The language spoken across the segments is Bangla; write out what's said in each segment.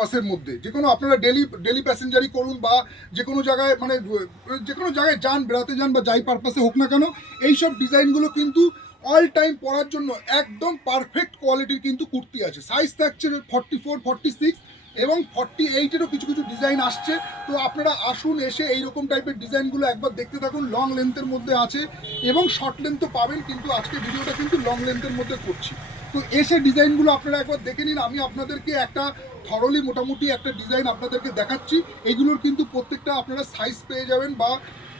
পারপাসের মধ্যে, যে কোনো আপনারা ডেলি প্যাসেঞ্জারি করুন বা যে কোনো জায়গায় মানে যে কোনো জায়গায় যান, বেড়াতে যান বা যাই পারপাসে হোক না কেন, এইসব ডিজাইনগুলো কিন্তু অল টাইম পরার জন্য একদম পারফেক্ট কোয়ালিটির কিন্তু কুর্তি আছে। সাইজ থাকছে 44, 46 এবং 48-এরও কিছু কিছু ডিজাইন আসছে। তো আপনারা আসুন, এসে এইরকম টাইপের ডিজাইনগুলো একবার দেখতে থাকুন। লং লেন্থের মধ্যে আছে এবং শর্ট লেন্থও পাবেন, কিন্তু আজকে ভিডিওটা কিন্তু লং লেন্থের মধ্যে করছি। তো এসে ডিজাইনগুলো আপনারা একবার দেখে নিন। আমি আপনাদেরকে একটা থরলি মোটামুটি একটা ডিজাইন আপনাদেরকে দেখাচ্ছি। এগুলোর কিন্তু প্রত্যেকটা আপনারা সাইজ পেয়ে যাবেন বা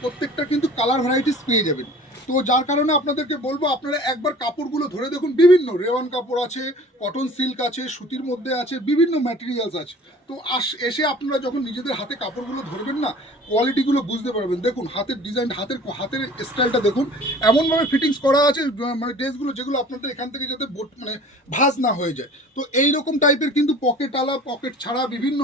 প্রত্যেকটা কিন্তু কালার ভ্যারাইটিস পেয়ে যাবেন। তো যার কারণে আপনাদেরকে বলবো আপনারা একবার কাপড়গুলো ধরে দেখুন। বিভিন্ন রেওয়ান কাপড় আছে, কটন সিল্ক আছে, সুতির মধ্যে আছে, বিভিন্ন ম্যাটেরিয়ালস আছে। তো এসে আপনারা যখন নিজেদের হাতে কাপড়গুলো ধরবেন না, কোয়ালিটিগুলো বুঝতে পারবেন। দেখুন হাতের ডিজাইন, হাতের স্টাইলটা দেখুন, এমনভাবে ফিটিংস করা আছে মানে ড্রেসগুলো যেগুলো আপনাদের এখান থেকে যাতে মানে ভাঁজ না হয়ে যায়। তো এইরকম টাইপের কিন্তু পকেট আলা, পকেট ছাড়া বিভিন্ন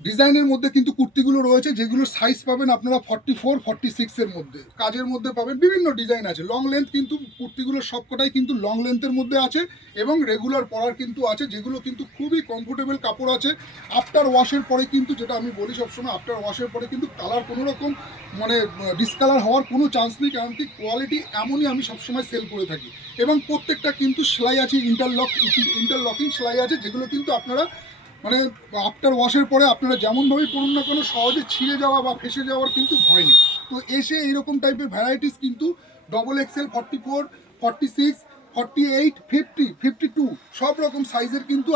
ডিজাইনের মধ্যে কিন্তু কুর্তিগুলো রয়েছে, যেগুলো সাইজ পাবেন আপনারা 44, 46-এর মধ্যে। কাজের মধ্যে পাবেন, বিভিন্ন ডিজাইন আছে। লং লেন্থ কিন্তু কুর্তিগুলো সবকটাই কিন্তু লং লেন্থের মধ্যে আছে এবং রেগুলার পরার কিন্তু আছে, যেগুলো কিন্তু খুবই কমফোর্টেবল কাপড় আছে। আফটার ওয়াশের পরে কিন্তু, যেটা আমি বলি সবসময়, আফটার ওয়াশের পরে কিন্তু কালার কোনো রকম মানে ডিসকালার হওয়ার কোনো চান্স নেই, কারণ কি কোয়ালিটি এমনই আমি সবসময় সেল করে থাকি। এবং প্রত্যেকটা কিন্তু সেলাই আছে, ইন্টারলকিং সেলাই আছে, যেগুলো কিন্তু আপনারা মানে আফটার ওয়াশের পরে আপনারা যেমনভাবেই পড়ুন না কোনো সহজে ছিঁড়ে যাওয়া বা ফেসে যাওয়ার কিন্তু ভয় নেই। তো এসে এইরকম টাইপের ভ্যারাইটিস কিন্তু XXL, 44, 46, 48, 50, 52 সব রকম সাইজের কিন্তু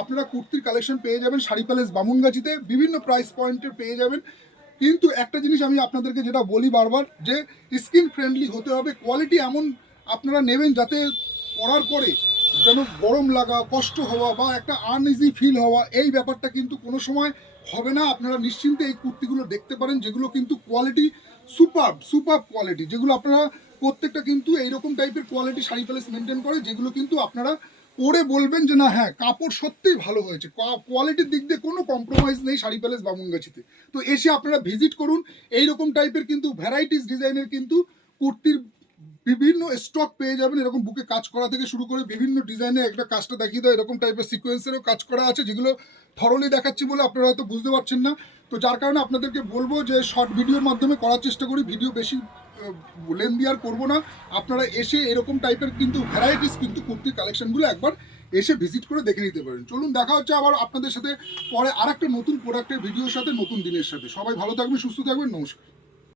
আপনারা কুর্তির কালেকশন পেয়ে যাবেন শাড়ি প্যালেস বামুনগাছিতে। বিভিন্ন প্রাইস পয়েন্টের পেয়ে যাবেন। কিন্তু একটা জিনিস আমি আপনাদেরকে যেটা বলি বারবার, যে স্কিন ফ্রেন্ডলি হতে হবে। কোয়ালিটি এমন আপনারা নেবেন যাতে পরার পরে যেন গরম লাগা, কষ্ট হওয়া বা একটা আনইজি ফিল হওয়া, এই ব্যাপারটা কিন্তু কোনো সময় হবে না। আপনারা নিশ্চিন্তে এই কুর্তিগুলো দেখতে পারেন, যেগুলো কিন্তু কোয়ালিটি সুপার কোয়ালিটি, যেগুলো আপনারা প্রত্যেকটা কিন্তু এইরকম টাইপের কোয়ালিটি শাড়ি প্যালেস মেনটেন করে, যেগুলো কিন্তু আপনারা পরে বলবেন যে না হ্যাঁ কাপড় সত্যিই ভালো হয়েছে। কোয়ালিটির দিক দিয়ে কোনো কম্প্রোমাইজ নেই শাড়ি প্যালেস বামুনগাছিতে। তো এসে আপনারা ভিজিট করুন। এইরকম টাইপের কিন্তু ভ্যারাইটিস ডিজাইনের কিন্তু কুর্তির বিভিন্ন স্টক পেয়ে যাবেন। এরকম বুকে কাজ করা থেকে শুরু করে বিভিন্ন ডিজাইনে, একটা কাজটা দেখিয়ে দেয় এরকম টাইপের সিকোয়েন্সেরও কাজ করা আছে, যেগুলো থরলি দেখাচ্ছি বলে আপনারা হয়তো বুঝতে পারছেন না। তো যার কারণে আপনাদেরকে বলবো যে শর্ট ভিডিওর মাধ্যমে করার চেষ্টা করি, ভিডিও বেশি লেন্দি আর করবো না। আপনারা এসে এরকম টাইপের কিন্তু ভ্যারাইটিস কিন্তু কুর্তির কালেকশনগুলো একবার এসে ভিজিট করে দেখে নিতে পারেন। চলুন দেখা হচ্ছে আবার আপনাদের সাথে পরে আরেকটা নতুন প্রোডাক্টের ভিডিওর সাথে, নতুন দিনের সাথে। সবাই ভালো থাকবেন, সুস্থ থাকবেন, নমস্কার।